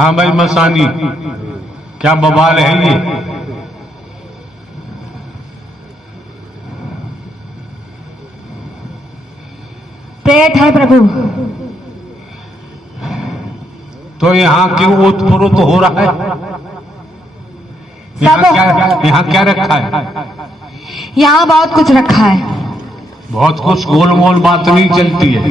हाँ भाई मसानी, क्या बवाल है ये? प्रेत है प्रभु। तो यहाँ क्यों ओत-प्रोत हो रहा है? यहाँ क्या रखा है? यहाँ बहुत कुछ रखा है। बहुत कुछ, गोल-मोल बात नहीं चलती है।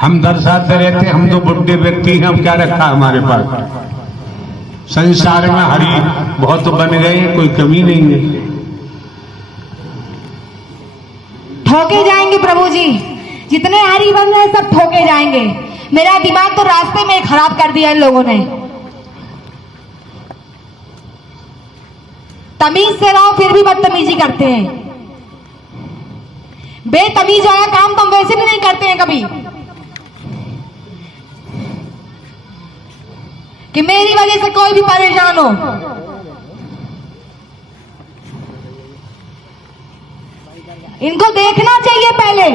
हम दर्शाते रहते, हम तो बुढ़े व्यक्ति हैं, हम क्या रखा हमारे पास? संसार में हरि बहुत बन गए, कोई कमी नहीं है। ठोके जाएंगे प्रभु जी, जितने हरि बन रहे सब ठोके जाएंगे। मेरा दिमाग तो रास्ते में खराब कर दिया इन लोगों ने। तमीज से रहो फिर भी बदतमीजी करते हैं। बेतमीज वाला काम तुम वैसे भी नहीं करते हैं कभी, कि मेरी वजह से कोई भी परेशान हो। इनको देखना चाहिए पहले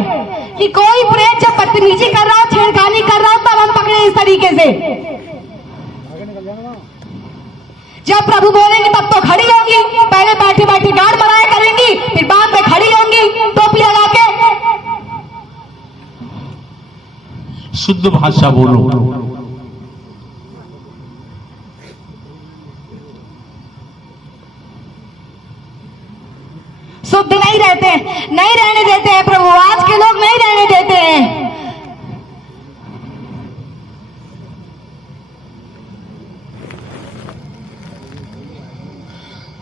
कि कोई प्रेत जब बदतमीजी कर रहा हो, छेड़खानी कर रहा हो, तब हम पकड़े इस तरीके से। जब प्रभु बोलेंगे तब तो खड़ी होंगी, पहले बैठे बैठे गार्ड बनाया करेंगी, फिर बाद में खड़ी होंगी टोपी लगा के। शुद्ध भाषा बोलो। शुद्ध नहीं रहते, नहीं रहने देते हैं प्रभु। आज के लोग नहीं रहने देते हैं।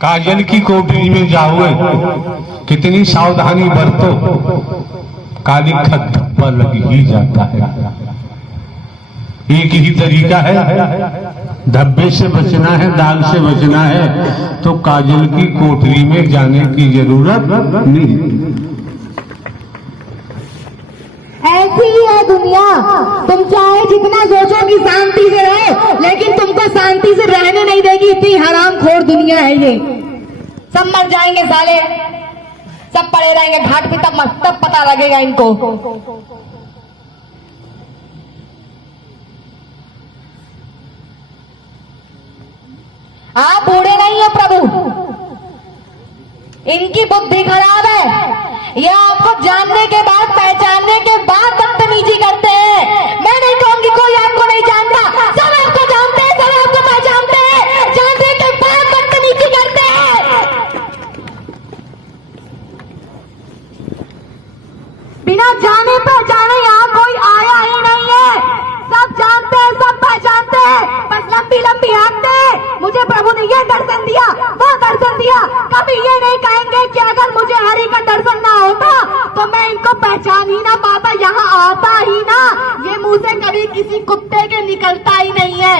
काजल की कोठरी में जाओगे, कितनी सावधानी बरतो, काली खत पर लग ही जाता है। एक ही तरीका है, धब्बे से बचना है, दाग से बचना है, तो काजल की कोठरी में जाने की जरूरत नहीं। ऐसी ही है दुनिया। तुम चाहे जितना सोचो कि शांति से रहो, लेकिन तुमको शांति से रहने नहीं देगी। इतनी हरामखोर दुनिया है ये। सब मर जाएंगे साले, सब पड़े रहेंगे घाट पे, तब पता लगेगा इनको। आप बूढ़े नहीं है प्रभु, इनकी बुद्धि खराब है। यह आपको जानने के बाद, पहचानने के बाद बदतमीजी करते हैं। मैं नहीं कहूंगी कोई आपको नहीं जानता, सब आपको जानते हैं, सब आपको पहचानते हैं, जानने के बाद बदतमीजी करते हैं। बिना जाने पहचाने यहाँ कोई आया ही नहीं है। सब जानते हैं, सब पहचानते हैं, बस लंबी लंबी हाँकते हैं। मुझे प्रभु ने ये दर्शन दिया, वो दर्शन दिया। कभी ये नहीं कहेंगे कि अगर मुझे हरि का दर्शन ना होता तो मैं इनको पहचान ही ना पाता, यहाँ आता ही ना। ये मुंह से कभी किसी कुत्ते के निकलता ही नहीं है।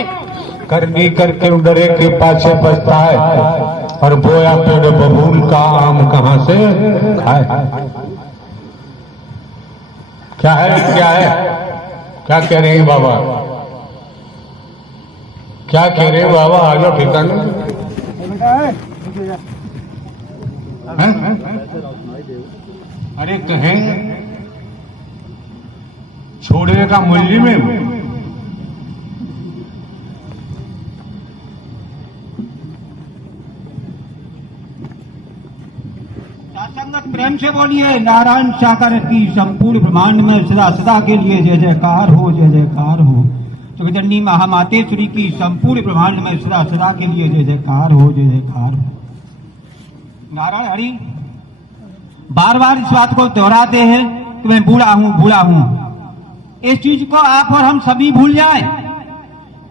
करनी करके डरे के पाछे बचता है, और बोया पेड़ बबूल का आम कहाँ से खाए? क्या है, क्या है, क्या कह रहे हैं बाबा? क्या कह रहे हैं बाबा? आ जाओ ठिकाने। अरे कहें छोड़ने का मूल्य में संगत प्रेम से बोलिए। नारायण सागर की संपूर्ण ब्रह्मांड में सदा सदा के लिए जय जयकार हो, जय जयकार हो। जगजननी महामातेश्वरी की संपूर्ण ब्रह्मांड में सदा सदा के लिए जय जयकार हो, जय जयकार हो। नारायण हरि बार बार इस बात को दोहराते हैं कि मैं बूढ़ा हूं, बूढ़ा हूं। इस चीज को आप और हम सभी भूल जाएं।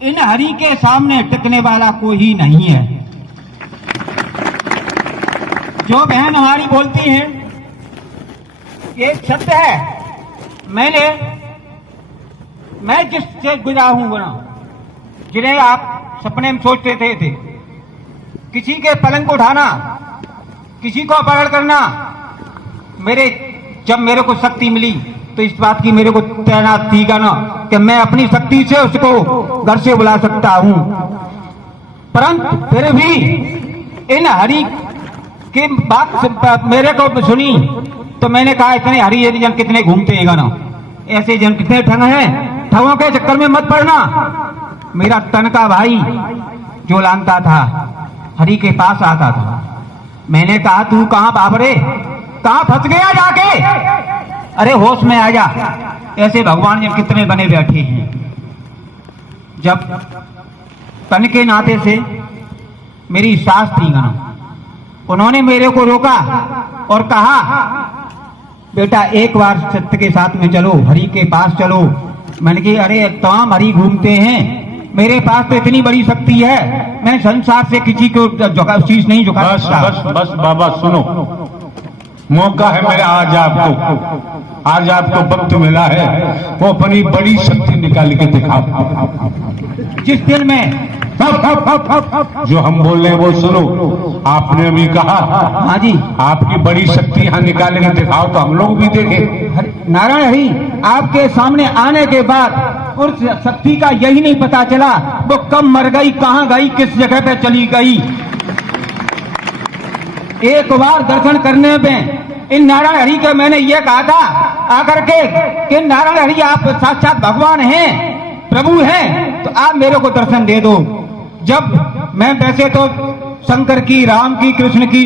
इन हरि के सामने टिकने वाला कोई नहीं है। जो बहन हमारी बोलती हैं, ये सत्य है। मैं जिससे गुजरा हूं बना, जिन्हें आप सपने में सोचते थे, किसी के पलंग को उठाना, किसी को अपहरण करना, जब मेरे को शक्ति मिली तो इस बात की मेरे को तैनात थी ना कि मैं अपनी शक्ति से उसको घर से बुला सकता हूं। परंतु फिर भी इन हरि की बात मेरे को सुनी तो मैंने कहा इतने हरि जन कितने घूमते हैं ना, ऐसे जन कितने ठग हैं। अथवों के चक्कर में मत पड़ना। मेरा तन का भाई जो लानता था हरि के पास आता था, मैंने कहा तू कहां बाबरे, कहां फंस गया जाके, अरे होश में आ जा। ऐसे भगवान जब कितने बने बैठे हैं। जब तन के नाते से मेरी सास थी ना, उन्होंने मेरे को रोका और कहा बेटा एक बार सत्य के साथ में चलो, हरि के पास चलो। मैंने कहा अरे तमाम हरि घूमते हैं, मेरे पास तो इतनी बड़ी शक्ति है, मैं संसार से किसी को चीज नहीं झुका सकता। बस बाबा सुनो, मौका है मेरा आज आपको वक्त मिला है, वो अपनी बड़ी शक्ति निकाल के दिखाओ। जिस दिन में जो हम बोल रहे हैं वो सुनो। आपने अभी कहा हाँ जी आपकी बड़ी शक्ति यहाँ निकाल के दिखाओ तो हम लोग भी देखें। नारायण हरि आपके सामने आने के बाद उस शक्ति का यही नहीं पता चला वो कब मर गई, कहाँ गई, किस जगह पे चली गई। एक बार दर्शन करने में इन नारायण हरि के मैंने ये कहा था आकर के कि नारायण हरि आप साक्षात भगवान हैं, प्रभु हैं, तो आप मेरे को दर्शन दे दो। जब मैं वैसे तो शंकर की, राम की, कृष्ण की,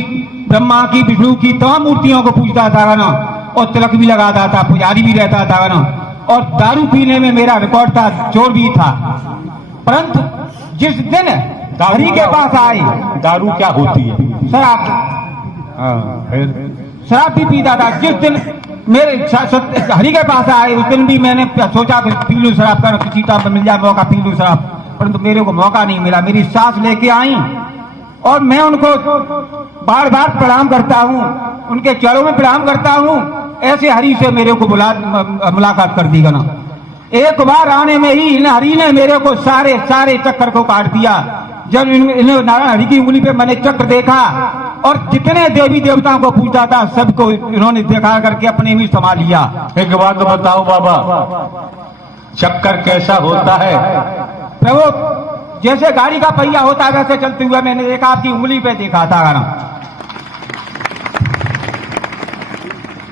ब्रह्मा की, विष्णु की तमाम मूर्तियों को पूजता था ना, और तिलक भी लगाता था, पुजारी भी रहता था ना, और दारू पीने में मेरा रिकॉर्ड था, चोर भी था। परंतु जिस दिन हरि के पास आए, दारू क्या होती है? शराब, शराब भी पीता था। जिस दिन मेरे हरि के पास आए उस दिन भी मैंने सोचा कि पी लूं शराब, कर किसी तरह मिल जाए मौका पी लूं शराब, परंतु मेरे को मौका नहीं मिला। मेरी सास लेके आई और मैं उनको बार बार प्रणाम करता हूँ, उनके चरणों में प्रणाम करता हूँ। ऐसे हरि से मेरे को मुलाकात कर दी गना। एक बार आने में ही इन हरि ने मेरे को सारे चक्कर को काट दिया। जब इन्हें नारायण हरि की उंगली पे मैंने चक्र देखा और जितने देवी देवताओं को पूछा था सबको इन्होंने देखा करके अपने में समा लिया। एक बात बताओ बाबा, चक्कर कैसा होता है? प्रभु जैसे गाड़ी का पहिया होता है वैसे चलते हुए मैंने देखा, आपकी उंगली पे देखा था गाना।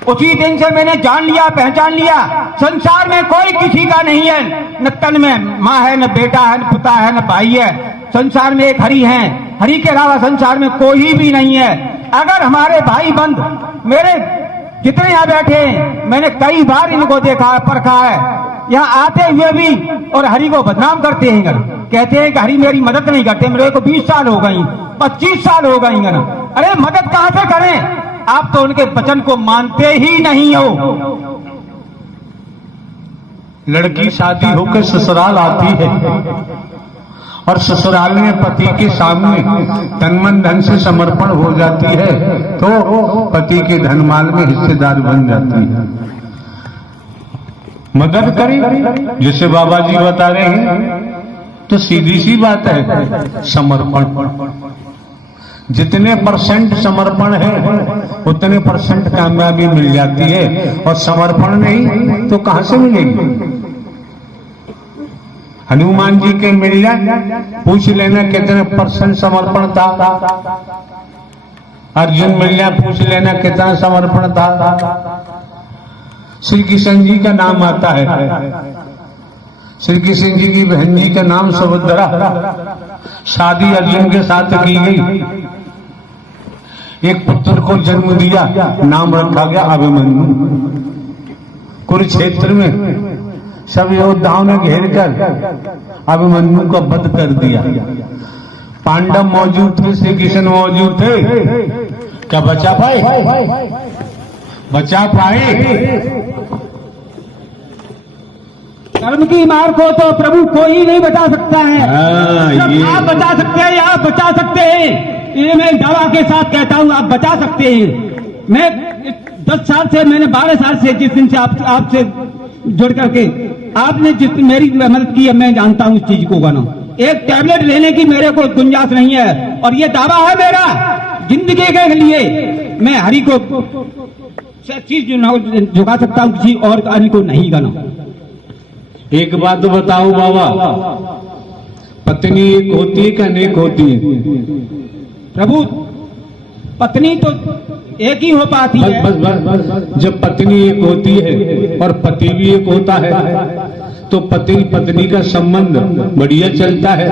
उसी दिन से मैंने जान लिया, पहचान लिया, संसार में कोई किसी का नहीं है, न तन में माँ है, न बेटा है, न पिता है, न भाई है। संसार में एक हरि है, हरि के अलावा संसार में कोई भी नहीं है। अगर हमारे भाई बंद मेरे जितने यहाँ बैठे हैं, मैंने कई बार इनको देखा, परखा है, यहाँ आते हुए भी, और हरि को बदनाम करते हैं, कहते हैं कि हरि मेरी मदद नहीं करते। मेरे को 20 साल हो गई, 25 साल हो गई। अरे मदद कहां से करें, आप तो उनके वचन को मानते ही नहीं हो। लड़की शादी होकर ससुराल आती है और ससुराल में पति के सामने तन मन धन से समर्पण हो जाती है तो पति के धनमाल में हिस्सेदार बन जाती है। मदद करें जैसे बाबा जी बता रहे हैं तो सीधी सी बात है, समर्पण। जितने परसेंट समर्पण है उतने परसेंट कामयाबी मिल जाती है, और समर्पण नहीं तो कहां से मिलेगी? हनुमान जी के मिल जाए, पूछ लेना कितने परसेंट समर्पण था। अर्जुन मिल जाए, पूछ लेना कितना समर्पण था। श्री कृष्ण जी का नाम आता है, श्री कृष्ण जी की बहन जी का नाम सुभद्रा, शादी अर्जुन के साथ की गई, एक पुत्र को जन्म दिया, नाम रखा गया अभिमन्यु। कुरुक्षेत्र में सब योद्धाओं ने घेर कर अभिमन्यु को वध कर दिया। पांडव मौजूद थे, श्री कृष्ण मौजूद थे, क्या बचा पाए? बचा पाए? कर्म की मार को तो प्रभु कोई नहीं बचा सकता है। आप बचा सकते हैं, आप बचा सकते हैं, ये मैं दावा के साथ कहता हूं, आप बचा सकते हैं। मैं 10 साल से, मैंने 12 साल से जिस दिन से आपसे जुड़ करके आपने जिस मेरी मदद की है, मैं जानता हूं इस चीज को गाना। एक टैबलेट लेने की मेरे को गुंजाइश नहीं है, और ये दावा है मेरा जिंदगी के लिए, मैं हरि को चीज झुका सकता हूं, किसी और हरि को नहीं गाना। एक बात बताओ बाबा, पत्नी एक होती है कि अनेक होती है? प्रभु पत्नी तो एक ही हो पाती है। बस जब पत्नी एक होती है और पति भी एक होता है तो पति पत्नी का संबंध बढ़िया चलता है।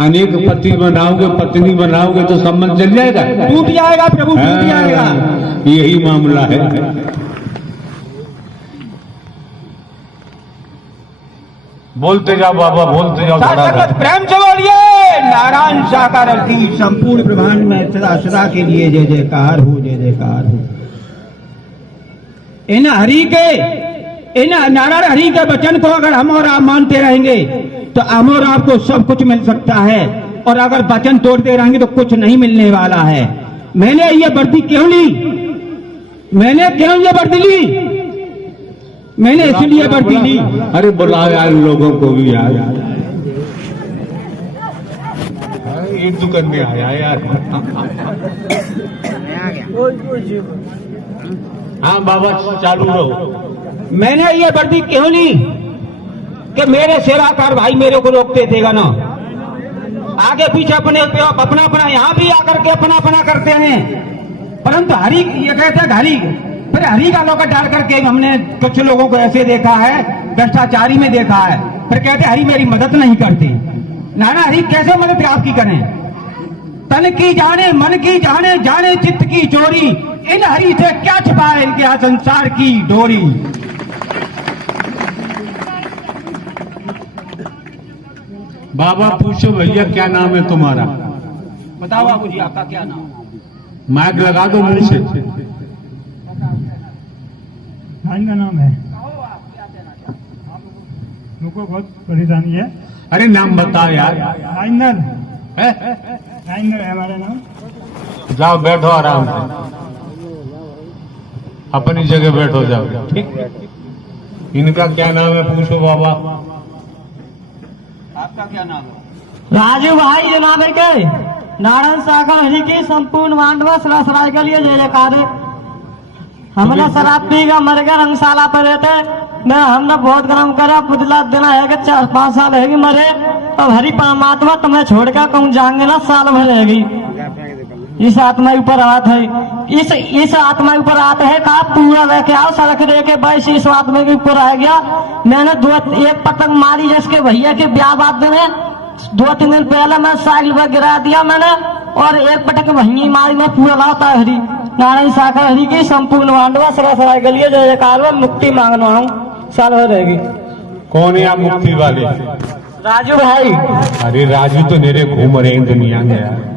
अनेक पति बनाओगे पत्नी बनाओगे तो संबंध चल जाएगा, टूट जाएगा प्रभु, टूट जाएगा। यही मामला है। बोलते जाओ बाबा, बोलते जाओ। संगत प्रेम से बोलिए नारायण साकार की संपूर्ण ब्रह्मांड में सदा सदा के लिए जय जयकार हो, जय जयकार हो। इन हरि के, इन नारायण हरि के वचन को अगर हम और आप मानते रहेंगे तो हम और आपको सब कुछ मिल सकता है, और अगर वचन तोड़ते रहेंगे तो कुछ नहीं मिलने वाला है। मैंने ये वर्दी क्यों ली? मैंने क्यों ये वर्दी ली? मैंने इसलिए वर्दी ली। अरे बुलाओ यार लोगों को भी यार, ये तो करने आया यार। हाँ बाबा चालू रहो। मैंने ये वर्दी क्यों ली कि मेरे सेवाकार भाई मेरे को रोकते थे ना, आगे पीछे अपने अपना अपना यहाँ भी आकर के अपना अपना करते हैं, परंतु हरि ये कहते हैं हरि, फिर हरि का लोका डाल करके हमने कुछ लोगों को ऐसे देखा है, भ्रष्टाचारी में देखा है, फिर कहते हरि मेरी मदद नहीं करती। नाना हरि कैसे मदद आपकी करें? तन की जाने मन की जाने, जाने चित्त की चोरी, इन हरि से क्या छिपा है इनके यहाँ संसार की डोरी। बाबा पूछो भैया क्या नाम है तुम्हारा? बताओ बाबू जी आपका क्या नाम? माइक लगा दो मुंह से। भाई का नाम है, मुझको बहुत परेशानी है। अरे नाम बताओ यार। राइंदर है? राइंदर है हमारा नाम। जाओ बैठो आराम से, अपनी जगह बैठो जाओ। ठीक, इनका क्या नाम है पूछो बाबा। आपका क्या नाम है? राजू भाई जनाब के नारायण सागर हरि की संपूर्ण मांडवा सरासराय के लिए जय जयकार है। हमने शराब पी का मर गया, रंगशाला पर रहते मैं, हमने बहुत गरम करा, पुतला देना है कि 4-5 साल है मरे। अब हरि परमात्मा तुम्हें छोड़ कर कहूँ जाएंगे ना, साल भर रहेगी। इस आत्मा ऊपर हाथ है, इस आत्मा ऊपर हाथ है, कहा पूरा रह के आओ, सड़क दे के बस इस आत्मा के ऊपर आ गया। मैंने एक पटक मारी जिसके भैया के ब्याह बाद में 2-3 दिन पहले मैं साइकिल पर गिरा दिया मैंने, और एक पटक वहीं मारी में पूरा लाता हरि नारायण सागर हरि की संपूर्ण मांडवा सरासराय के लिए जय जयकार में मुक्ति मांगना हूँ, साल भर रहेगी। कौन है आप मुक्ति वाले? राजू भाई। अरे राजू तो मेरे घूम रहे हैं दुनिया में यार।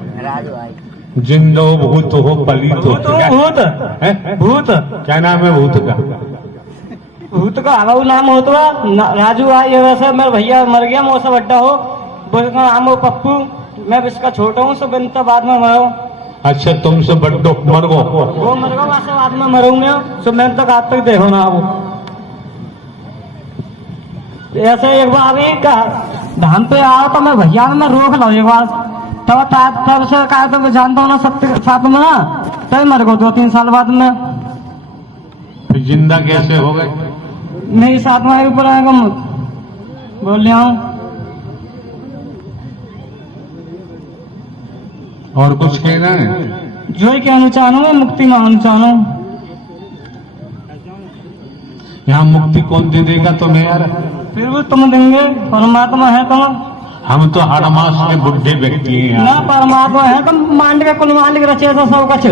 जिंदो भूत हो पलित हो। भूत क्या नाम है भूत का? भूत का हवा नाम हो तो राजू भाई। वैसे मेरा भैया मर गया, मौसा बड्डा हो, बोलता नाम हो पप्पू, मैं इसका छोटा हूँ, सब बनता बाद में मरो। अच्छा तुमसे बड्डो मर गो? वो मर गो वैसे बाद में मरूंगे, सब मैंने तक आज तक देखो ना। वो ऐसे एक बार अभी धाम पे आओ तो मैं भैया में रोक लो एक बार, तब से कहा तो मैं जानता हूँ ना, सत्य साथ में ना, तब मर गो 2-3 साल बाद में। फिर जिंदा कैसे हो गए? मेरी साथ में ऊपर आएगा बोल रहा हूँ। और कुछ कहना है? जो ही कहना चाहूँ मैं मुक्ति मांगना चाहूँ। यहाँ मुक्ति कौन दे देगा तुम्हें यार? फिर भी तुम देंगे, परमात्मा है तुम। हम तो हर मास के बुढ़े व्यक्ति हैं ना यार। परमात्मा है तुम, मांड के कुल मालिक रचे तो सब कुछ।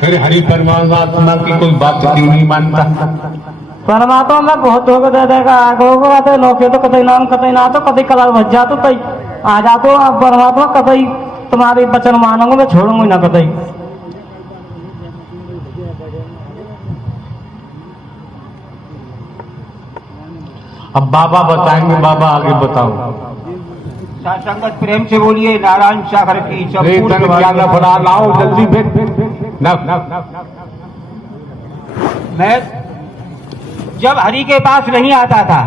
फिर हरि परमात्मा की कोई बात क्यों नहीं मानता? परमात्मा में बहुत धोखा दे देगा, आगे आते नौके तो कतई नाम कतई ना तो कतई कलर बच जा तो तई आ जा तो परमात्मा कतई तुम्हारी वचन मानोगे, मैं छोड़ूंगी ना कतई। अब बाबा बताएंगे, बाबा आगे बताओ। संगत प्रेम से बोलिए नारायण सागर की संपूर्ण ज्यादा बड़ा लाओ जल्दी मैं जब हरि के पास नहीं आता था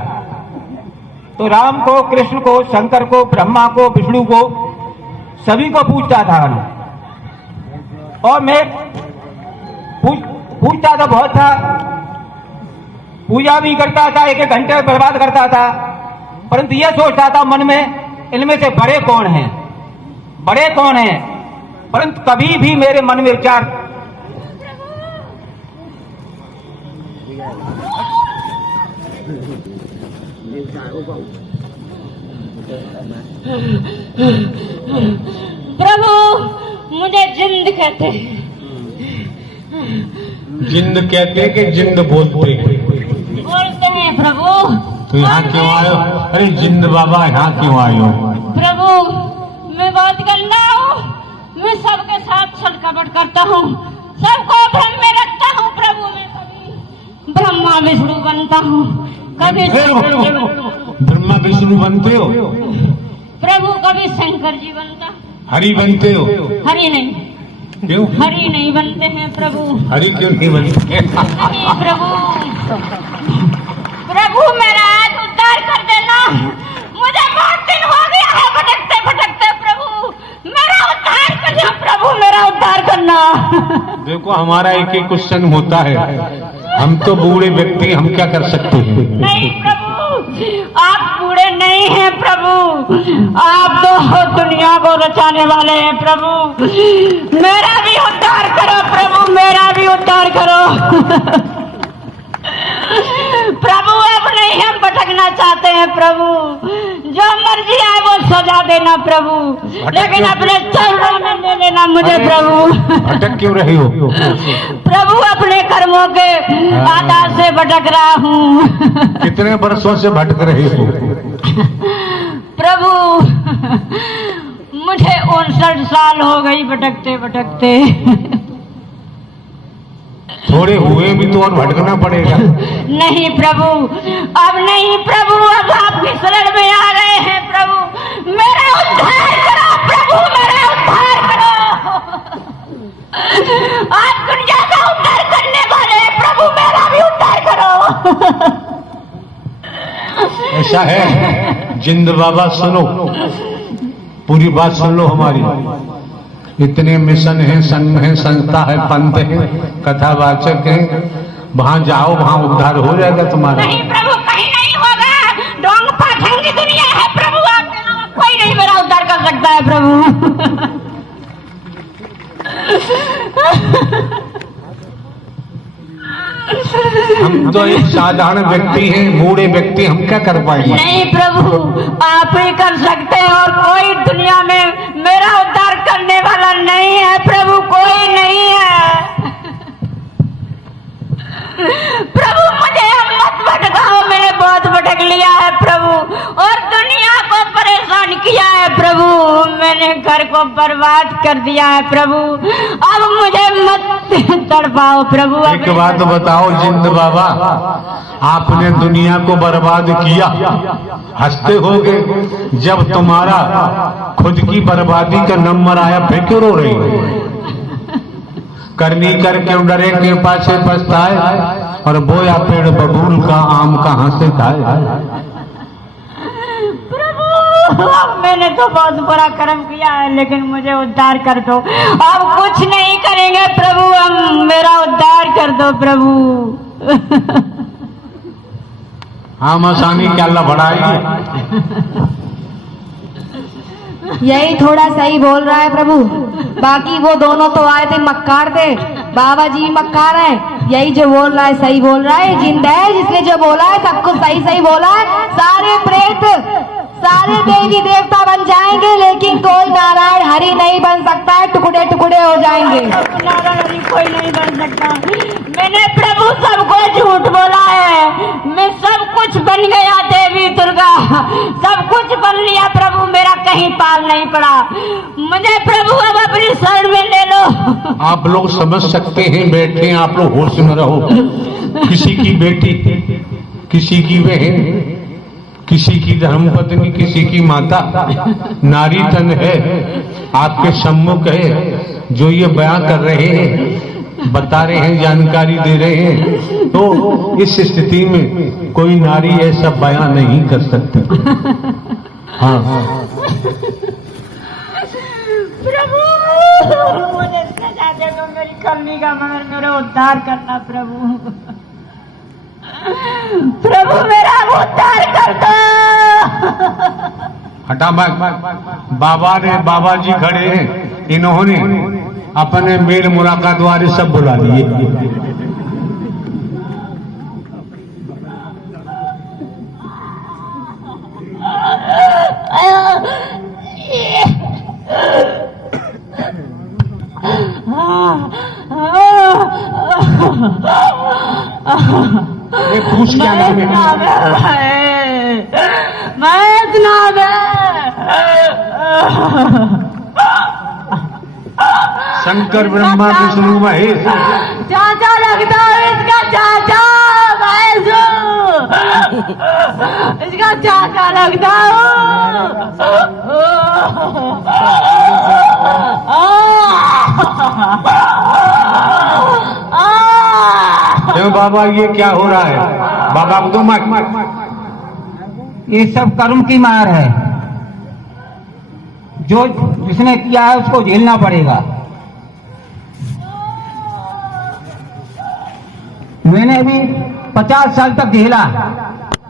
तो राम को, कृष्ण को, शंकर को, ब्रह्मा को, विष्णु को, सभी को पूछता था। और मैं पूछता तो बहुत था, पूजा भी करता था, 1-1 घंटे बर्बाद करता था, परंतु यह सोचता था मन में इनमें से बड़े कौन हैं, बड़े कौन हैं। परंतु कभी भी मेरे मन में विचार प्रभु मुझे जिंद कहते हैं। जिंद कहते कि जिंद बोलते? बोलते हैं प्रभु। तो यहाँ क्यों आए हो? अरे जिंद बाबा यहाँ क्यों आए हो? प्रभु मैं बहुत गंदा हूँ, मैं सबके साथ छलकपट करता हूँ, सबको भ्रम में रखता हूँ प्रभु। मैं कभी ब्रह्मा विष्णु बनता हूँ, कभी ब्रह्मा विष्णु बनते हो प्रभु, कभी शंकर जी बनता, हरि बनते हो? हरि नहीं, क्यों हरि नहीं बनते हैं प्रभु। हरि क्यों नहीं बनते? नहीं प्रभु, प्रभु मेरा आज उद्धार कर देना, मुझे बहुत दिन हो गया है भटकते भटकते प्रभु, मेरा उद्धार करना प्रभु, मेरा उद्धार करना। देखो हमारा एक एक क्वेश्चन होता है, हम तो बूढ़े व्यक्ति, हम क्या कर सकते हैं? नहीं प्रभु, आप बूढ़े नहीं हैं प्रभु, आप तो दुनिया को रचाने वाले हैं प्रभु, मेरा भी उद्धार करो प्रभु, मेरा भी उद्धार करो। प्रभु अब नहीं हम भटकना चाहते हैं प्रभु, जो मर्जी आए वो सजा देना प्रभु, लेकिन अपने चरणों में ले लेना मुझे प्रभु। भटक क्यों रहे हो? प्रभु अपने कर्मों के आधार से भटक रहा हूँ। कितने वर्षों से भटक रहे हो? प्रभु मुझे 59 साल हो गई भटकते भटकते। थोड़े हुए भी तो और भटकना पड़ेगा। नहीं प्रभु, अब नहीं प्रभु, अब आपकी शरण में आ रहे हैं प्रभु, मेरा उद्धार करो प्रभु, मेरा उद्धार करो। आप दुनिया का उद्धार करने वाले हैं प्रभु, मेरा भी उद्धार करो। ऐसा है जिंद बाबा, सुनो पूरी बात सुन लो हमारी। इतने मिशन हैं, संघ है, संस्था है, पंथ है, कथावाचक हैं, वहां जाओ, वहां उद्धार हो जाएगा तुम्हारा। नहीं प्रभु, कहीं नहीं होगा, डोंग पाठन की दुनिया है प्रभु, आपके अलावा कोई नहीं मेरा उद्धार कर सकता है प्रभु। हम तो एक साधारण व्यक्ति हैं, बूढ़े व्यक्ति, हम क्या कर पाएंगे? नहीं प्रभु, आप ही कर सकते हैं, और कोई दुनिया में मेरा उद्धार करने वाला नहीं है प्रभु, कोई नहीं है। प्रभु मुझे मत भटकाओ, मैंने बहुत भटक लिया है प्रभु, और दुनिया को परेशान किया है प्रभु, मैंने घर को बर्बाद कर दिया है प्रभु, अब मुझे मत तड़पाओ प्रभु। एक बात बताओ जिंद बाबा, आपने दुनिया को बर्बाद किया, हंसते होगे, जब तुम्हारा खुद की बर्बादी का नंबर आया फिर क्यों रो रही हो? करनी कर क्यों डरे के पाछे पछताए, और बोया पेड़ बबूल का आम कहां से खाए। अब मैंने तो बहुत बुरा कर्म किया है, लेकिन मुझे उद्धार कर दो, अब कुछ नहीं करेंगे प्रभु, हम मेरा उद्धार कर दो प्रभु। आम आसानी क्या लफड़ाई? यही थोड़ा सही बोल रहा है प्रभु, बाकी वो दोनों तो आए थे मक्कार थे, बाबा जी मक्कार हैं, यही जो बोल रहा है सही बोल रहा है, जिंदा है जिसने जो बोला है सब कुछ सही सही बोला है। सारे प्रेत सारे देवी देवता बन जाएंगे, लेकिन कोई नारायण हरि नहीं बन सकता है, टुकड़े टुकड़े हो जाएंगे। नारायण हरि कोई नहीं बन सकता, मैंने प्रभु सबको झूठ बोला है, मैं सब कुछ बन गया, देवी दुर्गा सब कुछ बन लिया प्रभु, मेरा कहीं पाल नहीं पड़ा, मुझे प्रभु अब अपनी शरण में ले लो। आप लोग समझ सकते हैं, बैठे आप लोग होश में रहो। किसी की बेटी, किसी की बहन, किसी की धर्मपत्नी, किसी की माता, नारी तन है, आपके सम्मुख है, जो ये बयान कर रहे हैं, बता रहे हैं, जानकारी दे रहे हैं, तो इस स्थिति में कोई नारी ऐसा बयान नहीं कर सकती। हाँ प्रभु मुझे सजा दे दो, मेरी करनी का मगर मेरा उद्धार करना प्रभु, प्रभु मेरा उद्धार कर दो। हटा बाबा ने, बाबा जी खड़े हैं, इन्होंने अपने मेल मुलाकात वाले सब बुला लिए। पूछ क्या नाम है? महेश नाम है। शंकर ब्रह्मा विष्णु महेश। चाचा लगता है इसका चाचा महेश, इसका चाचा लगता क्यों बाबा ये क्या हो रहा है? बाबा को तो ये सब कर्म की मार है, जो जिसने किया है उसको झेलना पड़ेगा। मैंने भी 50 साल तक झेला,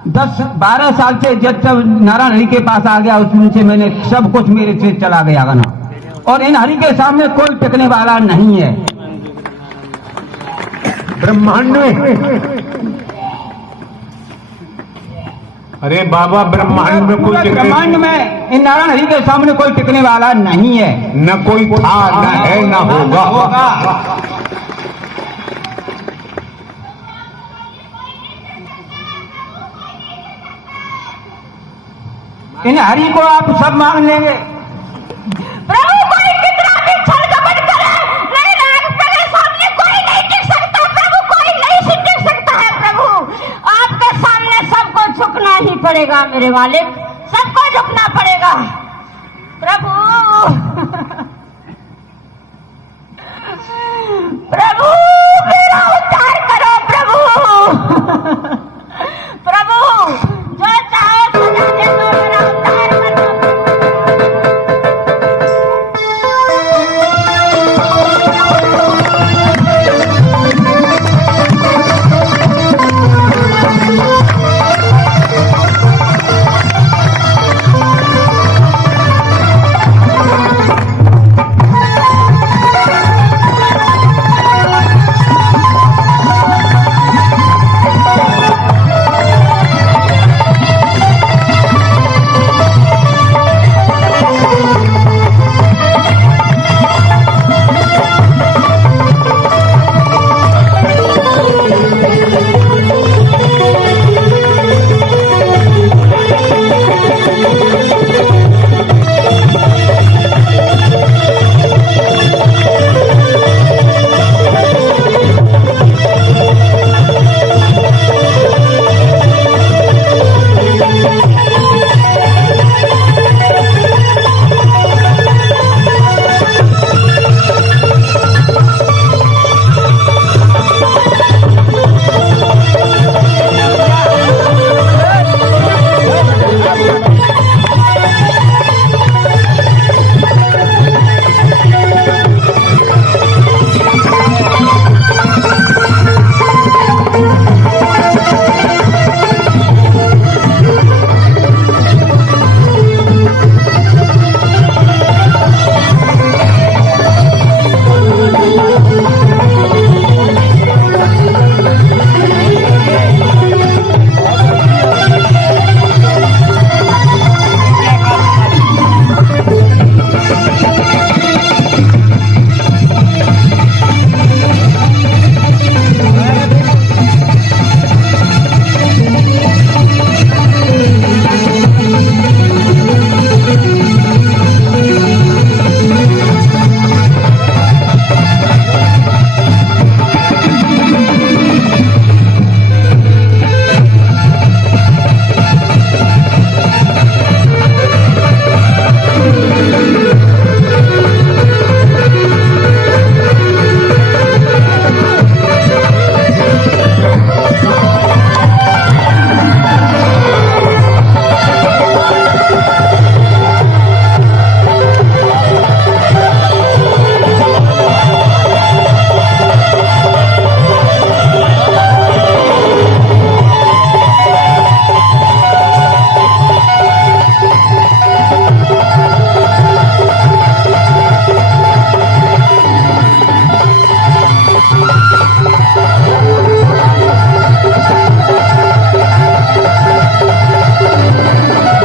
10-12 साल से जब नारायण हरि के पास आ गया उसमें से मैंने सब कुछ मेरे से चला गया गाना, और इन हरि के सामने कोई टिकने वाला नहीं है ब्रह्मांड में। अरे बाबा ब्रह्मांड में कोई टिकने, ब्रह्मांड में इन नारायण हरि के सामने कोई टिकने वाला नहीं है। न कोई था, न है, न होगा। इन हरि को आप सब मान लेंगे। प्रभु कोई कितना भी छल कपट करे, नहीं नाग के सामने कोई नहीं टिक सकता प्रभु, कोई नहीं टिक सकता है प्रभु। आपके सामने सबको झुकना ही पड़ेगा मेरे मालिक, सबको झुकना पड़ेगा प्रभु। प्रभु